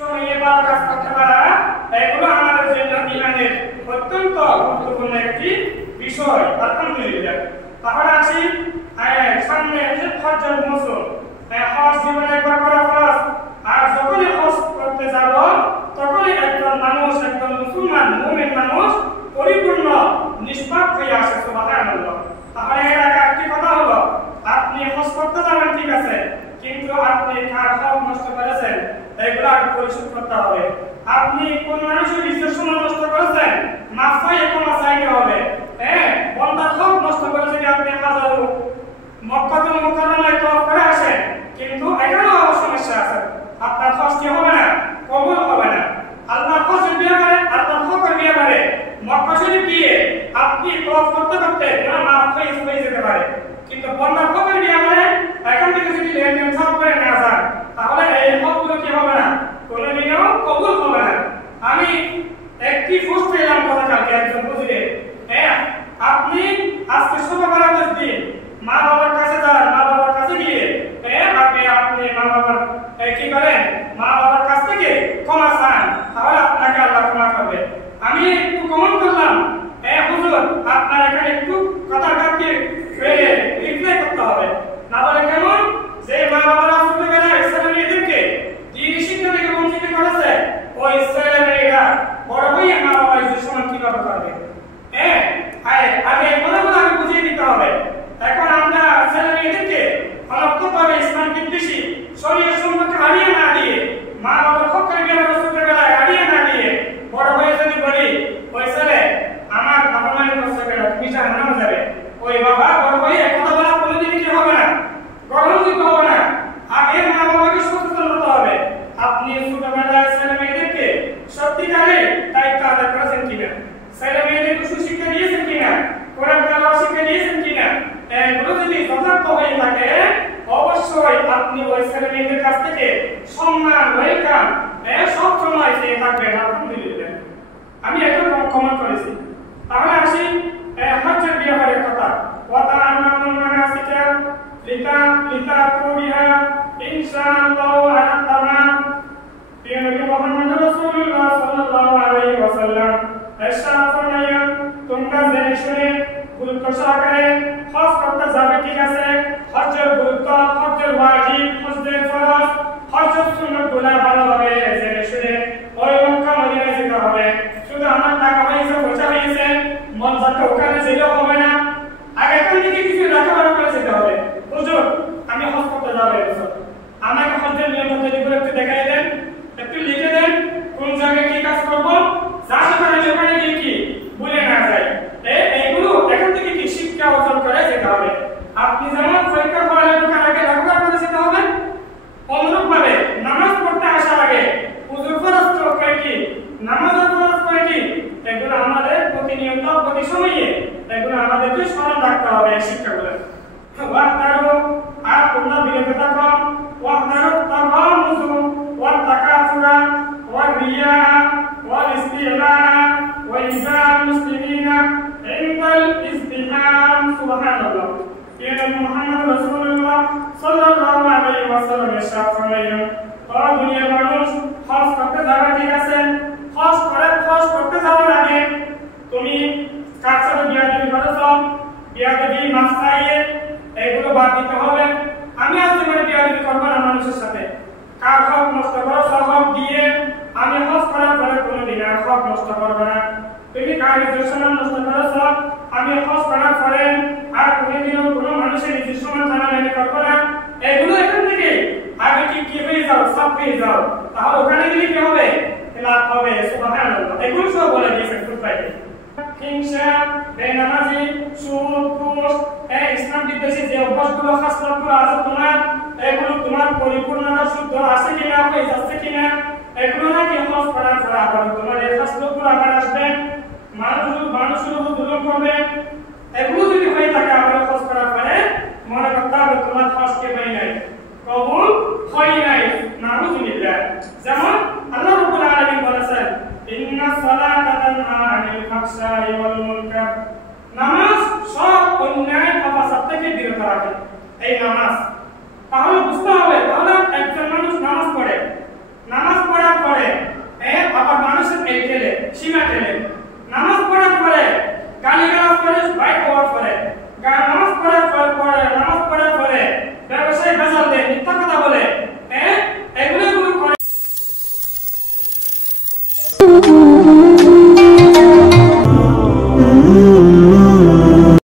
সময়ে ভালো কাজ করতে পারা এগুলো আমাদের জন্য ইমানের অত্যন্ত গুরুত্বপূর্ণ একটি বিষয়। আলহামদুলিল্লাহ। তাহলে আসি সামনে হজ্জের মৌসুম। হজ জীবনে একবার করা ফরজ, আর যখনই হজ করতে যাব তখনই একজন মানুষ, একজন মুসলমান মুমিন মানুষ পরিপূর্ণ নিষ্পাপ হয়ে আসে। সুবহানাল্লাহ। তাহলে এর আগে একটি কথা হলো, আপনি হজ করতে যাবেন ঠিক আছে, কিন্তু আপনি কার হক নষ্ট করেছেন এগুলো আগে পরিশোধ করতে হবে। আপনি কোন মানুষের ইজ্জত সম্মান নষ্ট করেছেন, মাফ চাইয়ে ক্ষমা চাইতে হবে। বন্দার হক নষ্ট করে যদি আপনি হাজারো মক্কাতুল মুকাররমায় তওয়াফ করে আসেন, কিন্তু এখানেও আবার সমস্যা আছে, আপনার হজ কি হবে না, কবুল হবে না। আল্লাহর হজের ব্যাপারে, আল্লাহর হকের ব্যাপারে মক্কা শরীফ গিয়ে আপনি তওয়াফ করতে করতে মাফ হয়ে যেতে পারে, কিন্তু বন্দার হকের ব্যাপারে এখান থেকে যদি লেনদেন সব করে না যান, তাহলে এই হকগুলো কি হবে না, কোনোদিনও কবুল হবে না। আমি একটি পোস্ট পেলাম গতকালকে একজন বুঝলে, আপনি আজকে শুক্রবার দিন মা বাবার কাছে যান, মা বাবার কাছে গিয়ে আপনি মা বাবার কি করেন, মা বাবার কাছ থেকে ক্ষমা চান, তাহলে আপনাকে আল্লাহ ক্ষমা করবে। আমি একটু কমেন্ট করলাম, হুজুর আপনার এখানে একটু কথার কাছে রিপ্লাই করতে হবে, না বলে কেমন যে মা বাবারা ছোটবেলায় ছেলেমেয়েদেরকে দিন শিক্ষা থেকে বঞ্চিত করেছে, ওই ছেলেমেয়েরা বড় হয়ে মা বাবার ইজ্জত সম্মান কিভাবে করবে। আগে কথাগুলো আগে বুঝিয়ে দিতে হবে। এখন আমরা ছেলেমেয়েদেরকে অনর্থকভাবে ইসলাম বিদ্বেষী শরীয়ত সম্পর্কে হারিয়ে না দিয়ে, মা বাবার হকের ব্যাপারে ছোটবেলায় হারিয়ে না দিয়ে, বড় হয়ে যদি বলি ওই ছেলে আমার নাফরমানি করছে কেন, তুমি জাহান্নামে যাবে, ওই বাবা বড় হয়ে কথা বলা কোনোদিনই কি হবে না, গ্রহণযোগ্য হবে না। আগে মা বাবাকে সচেতন হতে হবে। আপনি ছোটবেলায় ছেলে মেয়েদেরকে সত্যিকারে দায়িত্ব আদায় করেছেন কিনা, ছেলে মেয়েদেরকে সুশিক্ষা দিয়েছেন কিনা, কোরআন তেলাওয়াত শিক্ষা দিয়েছেন কিনা, এগুলো যদি যথার্থ হয়ে থাকে অবশ্যই আপনি ওই ছেলে মেয়েদের কাছ থেকে সম্মান, ওয়েলকাম সব সময় পেয়ে থাকবেন। আলহামদুলিল্লাহ। আমি একটু কমেন্ট করেছি। তাহলে আসি হজ্জের ব্যাপারে কথা। ওয়াতাআল্লামুল মানাসিকা লিতাকু বিহা ইনশাআল্লাহু আলা তামাম। প্রিয় নবী মুহাম্মদ রাসূলুল্লাহ সাল্লাল্লাহু আলাইহি ওয়াসাল্লাম ইরশাদ ফরমায়েন, তোমরা জেনে শুনে গুরুত্ব সহকারে হজ করতে যাবে ঠিক আছে। হজ্জের গুরুত্ব, হজ্জের ওয়াজিব, হজ্জের ফরজ, হজ্জের সুন্নাতগুলো ভালোভাবে জেনে শুনে ওই মক্কা মদিনায় যেতে হবে। শুধু আমার টাকা পয়সা পয়সা হয়েছে মন চাচ্ছে ওখানে যেলেও হবে না, আগে এখান থেকে কিছু লেখাপড়া করে যেতে হবে। হুজুর আমি হজ করতে যাবো এবছর, আমাকে হজ্জের নিয়ম পদ্ধতিগুলো একটু দেখাই দেন, একটু লিখে দেন, কোন জায়গায় কি কাজ করবো, যাতে করে ওখানে গিয়ে কি ভুলে না যায়। এইগুলো এখান থেকে কি শিক্ষা অর্জন করে যেতে হবে। আপনি যেমন পরীক্ষা হলে ঢোকার আগে লেখাপড়া করে যেতে হবে, অনুরূপ ভাবে নামাজ পড়তে আসার আগে হুজুর ফরজ করে কি, নামাজের ফরজ করে কি, এগুলো আমাদের প্রতিনিয়ত প্রতি সময়ে এগুলো আমাদেরকে স্মরণ রাখতে হবে। এই শিক্ষাগুলো ওয়াহদারু আর তোমরা বিরত থাকো, ওয়াহদারু তাগামুজু ওয়া তাকাসুরা ওয়া রিয়া ওয়া ইস্তিলা ওয়া ইজাল মুসলিমিনা ইনদাল ইজতিহাম। সুবহানাল্লাহ। ইয়া মুহাম্মদ রাসূলুল্লাহ সাল্লাল্লাহু আলাইহি ওয়াসাল্লাম ইরশাদ ফরমায়েন, তোমরা দুনিয়ার মানুষ হজ করতে যাবে ঠিক আছে, হজ করতে যাওয়ার আগে তুমি কার সাথে বিয়াদবি করেছো, বিয়াদবি মাফ চাইয়ে এগুলো বাদ দিতে হবে। আমি আজ তোমার বিয়াদবি করবো না মানুষের সাথে, কার হক নষ্ট করেছো হক দিয়ে আমি হজ করার পরে কোনোদিন আর হক নষ্ট করবো না। তুমি কার ইজ্জত সম্মান নষ্ট করেছো, আমি হজ করার পরে আর কোনোদিনও কোনো মানুষের ইজ্জত সম্মান জানাজানি করবো না। এগুলো এখান থেকে আগে কি হয়ে যাও, সব পেয়ে যাও, তাহলে ওখানে গেলে কি হবে, লাভ হবে। সুবহানাল্লাহ। এগুলো সব বলে দিয়েছেন ফুটপাইতে। হিংসা, বেনামাজি, সুদ, ঘুষ, ইসলাম বিদ্বেষী যে অভ্যাসগুলো খাসলতগুলো আছে তোমার, এগুলো তোমার পরিপূর্ণতা শুদ্ধ আছে কিনা, হয়ে যাচ্ছে কিনা, এগুলো নাকি হজ করার পর আবার তোমার এই খাসলতগুলো আবার আসবে, মানুষের উপর জুলুম করবে, এগুলো যদি হয়ে থাকে আবার হজ করার পরে মনে করতে হবে তোমার হজকে হয় নাই, কবুল হয় নাই। নাউযুবিল্লাহ। যেমন আল্লাহ রাব্বুল আলামিন বলেছেন, ইন্নাস সালাতা তানহা আনিল ফাহশাই ওয়াল মুনকার। নামাজ সব অন্যায় অপরাধ থেকে বিরত রাখে এই নামাজ। তাহলে বুঝতে হবে, তাহলে একজন মানুষ নামাজ পড়ে, নামাজ সীমা টেনে নামাজ পড়ার পরে গালিগালাজ করে বাইক হওয়ার পরে নামাজ পড়ার পরে ব্যবসায়ী ভেজাল দেয় মিথ্যা কথা বলে এগুলো করে